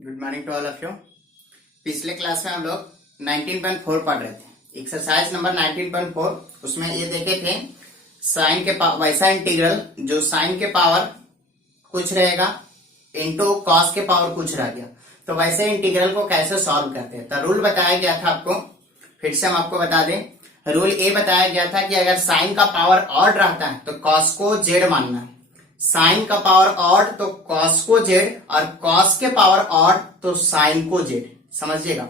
Good morning to all of you. पिछले class में हम लोग 19.4 पढ़ रहे थे, एक्सरसाइज नंबर 19.4। उसमें ये देखे थे साइन के वैसा इंटीग्रल जो साइन के पावर कुछ रहेगा इनटू कॉस के पावर कुछ रह गया, तो वैसे इंटीग्रल को कैसे सॉल्व करते हैं। तो रूल बताया गया था आपको, फिर से हम आपको बता दें। रूल ए बताया गया था कि अगर साइन का पावर ऑड रहता है तो कॉस को जेड मानना है, साइन का पावर ऑड तो कॉस को जेड, और कॉस के पावर ऑड तो साइन को जेड। समझिएगा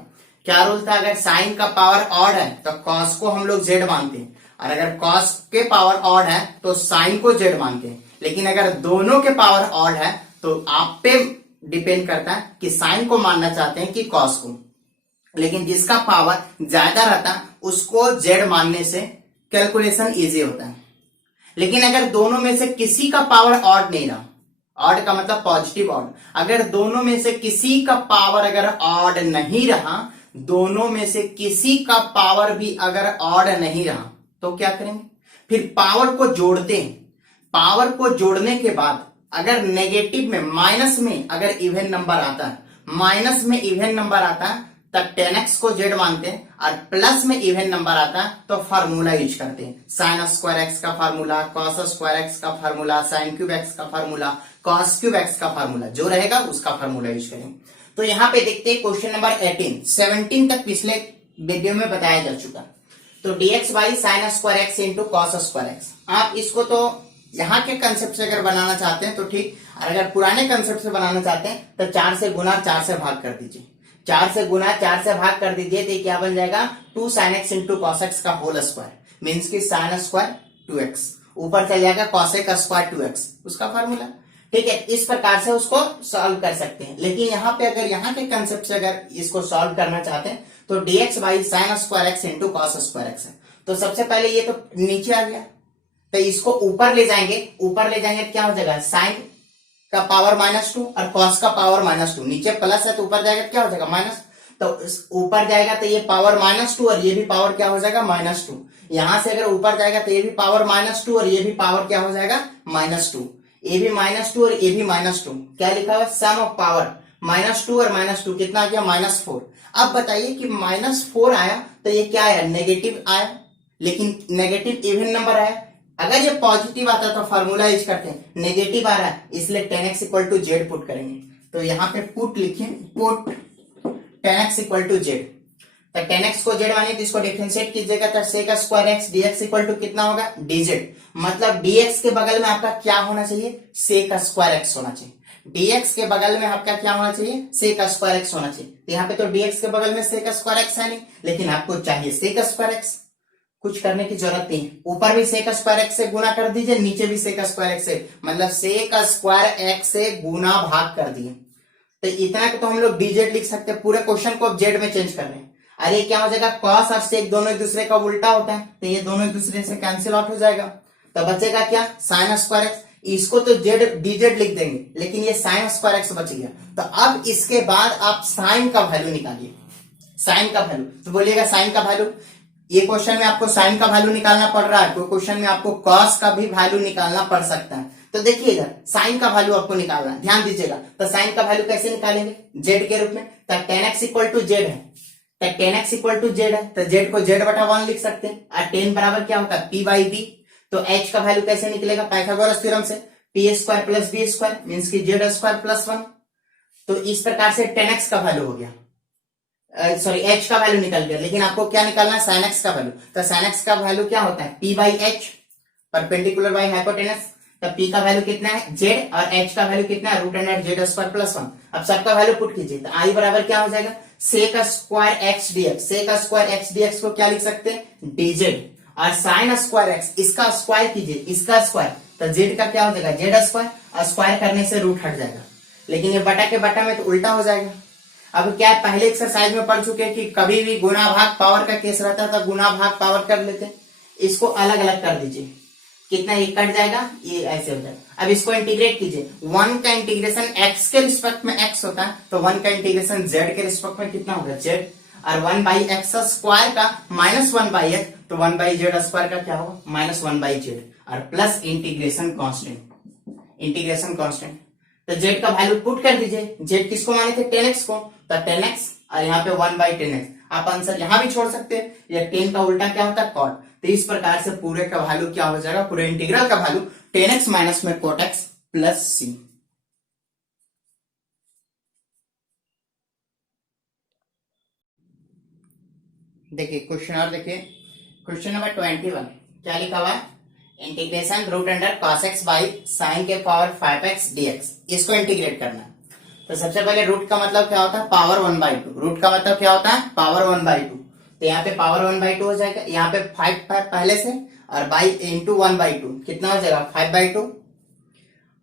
क्या रूल था, अगर साइन का पावर ऑड है तो कॉस को हम लोग जेड मानते हैं, और अगर कॉस के पावर ऑड है तो साइन को जेड मानते हैं। लेकिन अगर दोनों के पावर ऑड है तो आप पे डिपेंड करता है कि साइन को मानना चाहते हैं कि कॉस को। लेकिन जिसका पावर ज्यादा रहता है उसको जेड मानने से कैलकुलेशन इजी होता है। लेकिन अगर दोनों में से किसी का पावर ऑड नहीं रहा, ऑड का मतलब पॉजिटिव ऑड, अगर दोनों में से किसी का पावर अगर ऑड नहीं रहा, दोनों में से किसी का पावर भी अगर ऑड नहीं रहा तो क्या करेंगे, फिर पावर को जोड़ते हैं। पावर को जोड़ने के बाद अगर नेगेटिव में माइनस में अगर इवन नंबर आता है, माइनस में इवन नंबर आता है तब 10x को जेड मानते हैं, और प्लस में इवन नंबर आता है तो फार्मूला यूज करते हैं। साइन स्क्वायर एक्स का फार्मूला, कॉस स्क्वायर एक्स का फार्मूला, साइन क्यूब एक्स का फार्मूला, कॉस क्यूब एक्स का फार्मूला, जो रहेगा उसका फार्मूला यूज करेंगे। तो यहाँ पे देखते हैं क्वेश्चन नंबर 18, 17 तक पिछले वीडियो में बताया जा चुका। तो dx by sine square x into cos square x, आप इसको तो यहाँ के कंसेप्ट से अगर बनाना चाहते हैं तो ठीक, और अगर पुराने कंसेप्ट से बनाना चाहते हैं तो 4 से गुना 4 से भाग कर दीजिए। 4 से गुना 4 से भाग कर दीजिए तो क्या बन जाएगा, 2 sin x into cos x का होल स्क्वायर, मीन्स की साइन स्क्वायर 2x, ऊपर चल जाएगा कॉस का स्क्वायर 2x, उसका फार्मूला। ठीक है, इस प्रकार से उसको सॉल्व कर सकते हैं। लेकिन यहाँ पे अगर यहाँ के कंसेप्ट से अगर इसको सॉल्व करना चाहते हैं तो dx by sine square x into cos square x है। तो सबसे पहले ये तो नीचे आ गया, तो इसको ऊपर ले जाएंगे, ऊपर ले जाएंगे क्या हो जाएगा, साइन का पावर -2 और कॉस का पावर -2, नीचे प्लस है तो ऊपर जाएगा क्या हो जाएगा माइनस, तो ऊपर जाएगा तो ये पावर -2 और ये भी पावर क्या हो जाएगा -2। यहां से अगर ऊपर जाएगा तो ये भी पावर -2 और ये भी पावर क्या हो जाएगा -2, ये भी -2 और ये भी -2। क्या लिखा हुआ, सम ऑफ पावर -2 और -2 कितना आ गया, -4। अब बताइए कि -4 आया तो ये क्या आया, नेगेटिव आया, लेकिन नेगेटिव इवन नंबर आया। अगर ये पॉजिटिव आता तो फार्मूला यूज करते हैं, नेगेटिव आ रहा है इसलिए 10x equal to Z put करेंगे। तो यहाँ पे पुट लिखिए, put 10x equal to Z. तो 10x को जेड मानिए तो इसको डिफरेंशिएट कीजिएगा तो sec square x dx equal to कितना होगा, dz। मतलब dx के बगल में आपका क्या होना चाहिए, सेक स्क्वायर एक्स होना चाहिए। dx के बगल में आपका क्या होना चाहिए, सेक स्क्वायर एक्स होना चाहिए। तो यहाँ पे तो dx के बगल में सेक स्क्वायर एक्स है नहीं, लेकिन आपको चाहिए सेक स्क्वायर एक्स। कुछ करने की जरूरत नहीं, ऊपर भी सेक स्क्वायर एक्स से गुना कर दीजिए, नीचे भी सेक स्क्वायर एक्स से, मतलब सेक स्क्वायर एक्स से गुना भाग कर दिए। तो इतना तो हम लोग dz लिख सकते हैं, पूरे क्वेश्चन को अब जेड में चेंज कर रहे हैं। अरे क्या हो जाएगा, कॉस और सेक दोनों एक दूसरे का उल्टा होता है तो ये दोनों एक दूसरे से कैंसिल आउट हो जाएगा। तो बचेगा क्या, साइन स्क्वायर एक्स। इसको तो जेड dz लिख देंगे, लेकिन ये साइन स्क्वायर एक्स बच गया। तो अब इसके बाद आप साइन का वैल्यू निकालिए, साइन का वैल्यू। तो बोलिएगा साइन का वैल्यू, ये क्वेश्चन में आपको साइन का वैल्यू निकालना पड़ रहा है, कोई क्वेश्चन में आपको कॉस का भी वैल्यू निकालना पड़ सकता है। तो देखिए इधर साइन का वैल्यू आपको निकालना है, ध्यान दीजिएगा। तो साइन का वैल्यू कैसे निकालेंगे, जेड के रूप में। तो 10x इक्वल टू जेड है, तो 10x इक्वल टू जेड है तो जेड को जेड बटा 1 लिख सकते हैं, और 10 बराबर क्या होगा, p बाई बी। तो h का वैल्यू कैसे निकलेगा, पाइथागोरस थ्योरम से, p square plus B square means की जेड स्क्वायर प्लस 1। तो इस प्रकार से 10x का वैल्यू हो गया, सॉरी h का वैल्यू निकल गया। लेकिन आपको क्या निकालना है, sin x का वैल्यू। तो sin x का वैल्यू क्या होता है, p by h, perpendicular by hypotenuse. तो p का वैल्यू कितना है, z, और h का वैल्यू कितना है, root under Z square plus 1। अब सबका वैल्यू पुट कीजिए तो i बराबर क्या हो जाएगा, sec square x dx। Sec square x dx को क्या लिख सकते हैं, dz, और साइन स्क्वायर एक्स इसका स्क्वायर कीजिए, इसका स्क्वायर, तो z का क्या हो जाएगा, जेड स्क्वायर, और स्क्वायर करने से रूट हट जाएगा। लेकिन ये बटा के बटा में तो उल्टा हो जाएगा। अब क्या है, पहले एक्सरसाइज में पढ़ चुके हैं कि कभी भी गुना भाग पावर का केस रहता है तो गुना भाग पावर कर लेते हैं। इसको अलग अलग कर दीजिए, कितना ये कट जाएगा, ये ऐसे हो जाएगा। अब इसको इंटीग्रेट कीजिए, 1 का इंटीग्रेशन x के रिस्पेक्ट में x होता है, तो 1 का इंटीग्रेशन z के रिस्पेक्ट में कितना होगा, z, और 1 बाई एक्स स्क्वायर का -1 बाई एक्स, तो 1 बाई जेड स्क्वायर का क्या होगा, -1 बाई जेड, और plus integration constant, integration constant. तो जेड का वैल्यू पुट कर दीजिए। जेड किसको माने थे? 10x को, तो 10x और यहाँ पे 1/10x। आप आंसर यहाँ भी छोड़ सकते हैं। या 10 का उल्टा क्या होता है? कॉट। तो इस प्रकार से पूरे का वैल्यू क्या हो जाएगा? पूरे इंटीग्रल का वैल्यू 10x माइनस में cot x प्लस c। देखिए क्वेश्चन और देखिए, क्वेश्चन नंबर 21 क्या लिखा हुआ है? Integration root under cos x by sine के पावर 5x dx, इसको इंटीग्रेट करना है। तो सबसे पहले रूट का मतलब क्या होता है? पावर 1/2। रूट का मतलब क्या होता है? पावर 1/2। तो यहाँ पे पावर 1/2 हो जाएगा, यहाँ पे 5 पहले से और बाई इंटू 1/2 कितना हो जाएगा? 5/2।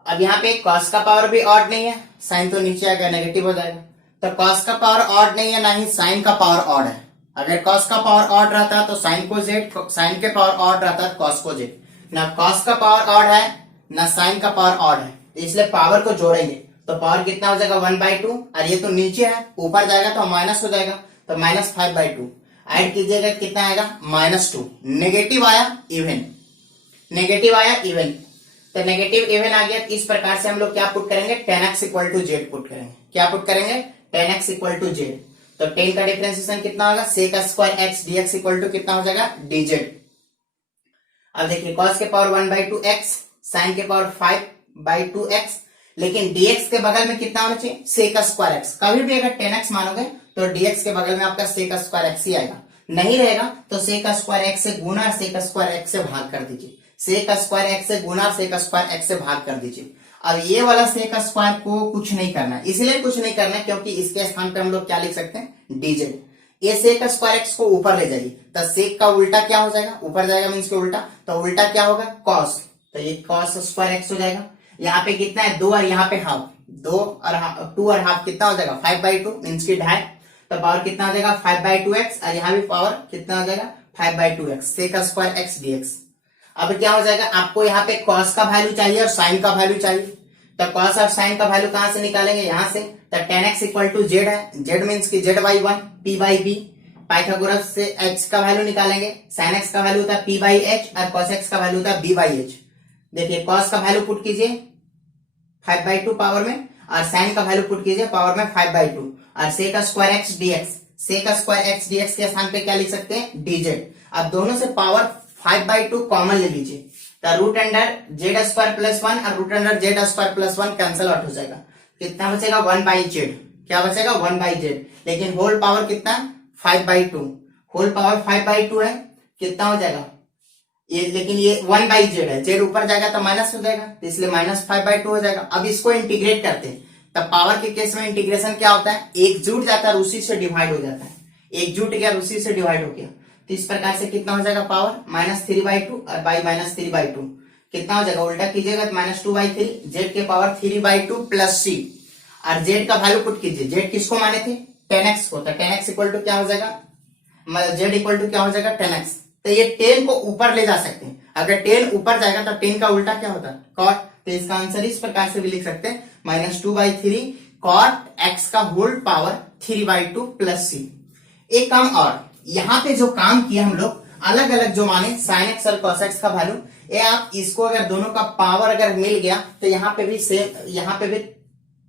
अब यहाँ पे cos का पावर भी ऑड नहीं है, साइन तो नीचे आएगा, नेगेटिव हो जाएगा। तो cos का पावर ऑड नहीं है, ना ही साइन का पावर ऑड है। अगर cos का पावर ऑड रहता तो साइन को जेड, साइन के पावर ऑड रहता cos को जेड। ना cos का पावर ऑड है ना साइन का पावर ऑड है, इसलिए पावर को जोड़ेंगे तो पावर कितना हो जाएगा? 1/2। और ये तो नीचे है, ऊपर जाएगा तो माइनस हो जाएगा, तो -5/2। ऐड कीजिएगा कितना आएगा? -2। नेगेटिव आया इवन, नेगेटिव आया इवन, तो नेगेटिव इवन आ गया। इस प्रकार से हम लोग क्या पुट करेंगे? 10x equal to Z put करेंगे। क्या पुट करेंगे? 10x equal to Z. तो 10 का डिफरेंशिएशन कितना होगा? sec square x dx equal to कितना हो जाएगा? dz। अब देखिए cos के पावर 1/2 x, sin के पावर 5/2x, लेकिन dx के बगल में कितना होना चाहिए? sec square x। कभी भी अगर 10x मानोगे तो dx के बगल में आपका sec स्क्वायर x ही आएगा। नहीं रहेगा तो sec स्क्वायर x से गुना sec स्क्वायर x से भाग कर दीजिए। sec स्क्वायर x से गुना sec स्क्वायर x से भाग कर दीजिए। अब ये वाला sec स्क्वायर को कुछ नहीं करना है, इसलिए कुछ नहीं करना है क्योंकि इसके स्थान पे हम लोग क्या लिख सकते हैं? dz। ये sec स्क्वायर x को ऊपर ले जाइए, तो sec का उल्टा क्या हो जाएगा? ऊपर जाएगा मीन्स के उल्टा, तो उल्टा क्या होगा? cos। तो ये cos स्क्वायर x हो जाएगा। यहाँ पे कितना है? 2 और यहाँ पे हाफ, 2 और हाफ कितना हो जाएगा? 5/2 मीन्स की ढाई। तो पावर कितना हो जाएगा? 5/2x, और यहाँ भी पावर कितना हो जाएगा? 5/2x, sec square x dx। अब क्या हो जाएगा? आपको यहाँ पे cos का वैल्यू चाहिए और sin का वैल्यू चाहिए, तो cos और sin का वैल्यू कहां से निकालेंगे? यहाँ से। तो 10x इक्वल टू जेड है, जेड मीन्स की z/1 p/b। पाइथागोरस से h का वैल्यू निकालेंगे, sin x का वैल्यू होता है p/h और cos x का वैल्यू होता है b/h। देखिए cos का वैल्यू पुट कीजिए 5/2 पावर में, और sin का वैल्यू पुट कीजिए पावर में 5/2, और sec square x dx, sec square x dx के स्थान पे क्या लिख सकते हैं? dz। अब दोनों से पावर 5/2 कॉमन ले लीजिए, तो root under Z square plus 1 और root under Z square plus 1 cancel out हो जाएगा। कितना बचेगा? 1/z। क्या बचेगा? 1/z। लेकिन होल पावर कितना? 5/2। होल पावर 5/2 है, कितना हो जाएगा? ये, लेकिन ये 1/z है, जेड ऊपर जाएगा तो माइनस हो जाएगा, तो इसलिए -5/2 हो जाएगा। अब इसको इंटीग्रेट करते हैं, तब पावर के केस में इंटीग्रेशन क्या होता है? एक जुट जाता है और उसी से डिवाइड हो जाता है। एक जुट गया और उसी से डिवाइड हो गया, तो इस प्रकार से कितना हो जाएगा? पावर -3/2 और बाई -3/2 कितना हो जाएगा? उल्टा कीजिएगा तो -2/3, जेड के पावर 3/2 प्लस c। और जेड का वैल्यू पुट कीजिए। जेड किसको माने थे? 10x को, तो 10x इक्वल टू क्या हो जाएगा? जेड इक्वल टू क्या हो जाएगा? 10x। तो ये 10 को ऊपर ले जा सकते हैं, अगर 10 ऊपर जाएगा तो 10 का उल्टा क्या होता है? cot। तो इसका आंसर इस प्रकार से भी लिख सकते हैं, -2/3 cot x का होल पावर 3/2 प्लस c। एक काम और, यहाँ पे जो काम किया हम लोग अलग अलग जो माने sin x और cos x का वैल्यू, ये आप इसको अगर दोनों का पावर अगर मिल गया तो यहाँ पे भी सेम, यहाँ पे भी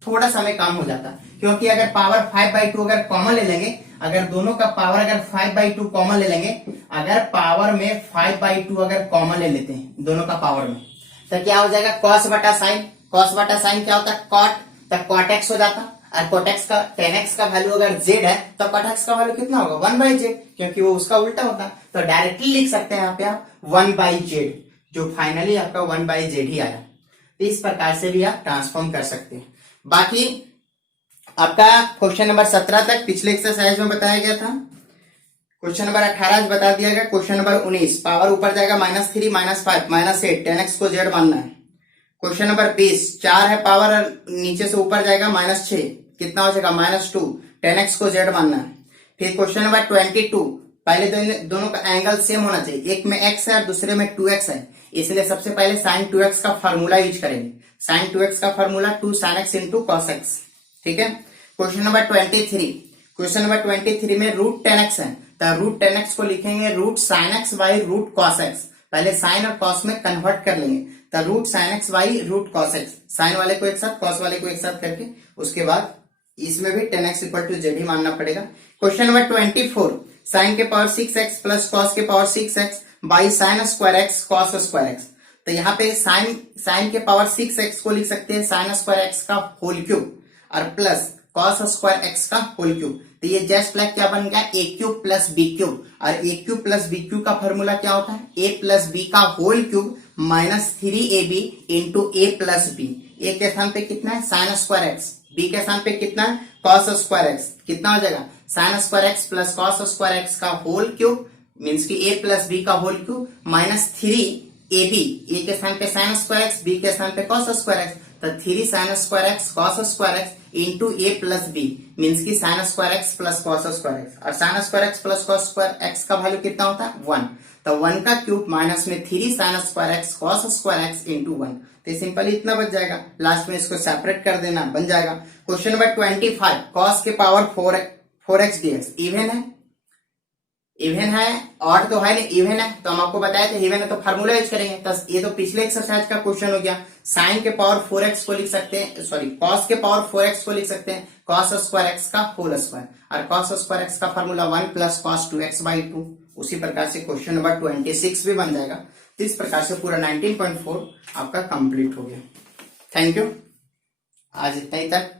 थोड़ा सा में काम हो जाता है, क्योंकि अगर पावर 5/2 अगर कॉमन ले लेंगे, अगर दोनों का पावर अगर 5/2 कॉमन ले लेंगे, अगर पावर में 5/2 अगर कॉमन ले लेते हैं दोनों का पावर में, तो क्या हो जाएगा? cos बटा साइन। cos बटा साइन क्या होता है? cot। तो cot x हो जाता, और cot x का 10x का वैल्यू अगर z है तो cot x का वैल्यू कितना होगा? 1/z, क्योंकि वो उसका उल्टा होता है। तो डायरेक्टली लिख सकते हैं यहाँ पे आप 1/z, जो फाइनली आपका 1/z ही आया। तो इस प्रकार से भी आप ट्रांसफॉर्म कर सकते हैं। बाकी आपका क्वेश्चन नंबर 17 तक पिछले एक्सरसाइज में बताया गया था। क्वेश्चन नंबर 18 बता दिया गया। क्वेश्चन नंबर 19 पावर ऊपर जाएगा -3 -5 -8, 10x को z मानना है। क्वेश्चन नंबर 20 4 है पावर और नीचे से ऊपर जाएगा -6, कितना हो जाएगा? -2, 10x को z मानना है। फिर क्वेश्चन नंबर 22 पहले दोनों का एंगल सेम होना चाहिए, एक में x है और दूसरे में 2x है, इसलिए सबसे पहले sin 2x का फॉर्मूला यूज करेंगे। sin 2x का formula 2 sin x into cos x, ठीक है। क्वेश्चन नंबर 23, क्वेश्चन नंबर 23 में रूट 10x है, तो रूट 10x को लिखेंगे root sin x by root cos x। पहले साइन और कॉस में कन्वर्ट कर लेंगे, तो root sine x by root cos x, sine वाले को एक साथ कॉस वाले को एक साथ करके उसके बाद इसमें भी ten x equal to z ही मानना पड़ेगा। क्वेश्चन नंबर 24, साइन के पावर 6x प्लस कॉस के power 6x by sine square x cos square x. तो यहाँ पे साइन के पावर 6x को लिख सकते हैं साइन स्क्वायर एक्स का होल क्यूब और प्लस कॉस स्क्वायर एक्स का होल क्यूब। तो ये जस्ट लाइक क्या बन गया, a cube plus b cube, और a cube plus b cube का फॉर्मूला क्या होता है, ए प्लस बी का whole cube minus 3ab into a plus b. A के स्थान पे कितना है साइन स्क्वायर एक्स, बी के स्थान पे कितना है कॉस स्क्वायर एक्स, कितना हो जाएगा sign square x plus cos square x का होल क्यूब मीन्स की ए प्लस बी का होल क्यूब माइनस 3ab, ए के स्थान पे साइन स्क्वायर एक्स, बी के स्थान पे कॉस स्क्वायर एक्स, तो 3 sine square x cos square x into a plus b means की sine square x plus cos square x, और sine square x plus cos square x का value कितना होता है 1, तो 1 का क्यूब माइनस में 3 sine square x cos square x into 1। तो सिंपली इतना बच जाएगा, लास्ट में इसको सेपरेट कर देना बन जाएगा। क्वेश्चन नंबर 25, कॉस के पावर 4x dx इवन है, इवन है ऑड तो है नहीं, इवन है तो हम आपको बताया था इवन है तो फार्मूला यूज करेंगे। तो ये तो पिछले एक्सरसाइज का क्वेश्चन हो गया। साइन के पावर 4x को लिख सकते हैं, सॉरी कॉस के पावर 4x को लिख सकते हैं कॉस स्क्वायर एक्स का होल स्क्वायर, और कॉस स्क्वायर एक्स का formula 1 plus cos 2x by 2। उसी प्रकार से क्वेश्चन नंबर 26 भी बन जाएगा। तो इस प्रकार से पूरा 19.4 आपका कंप्लीट हो गया। थैंक यू, आज इतना ही तक।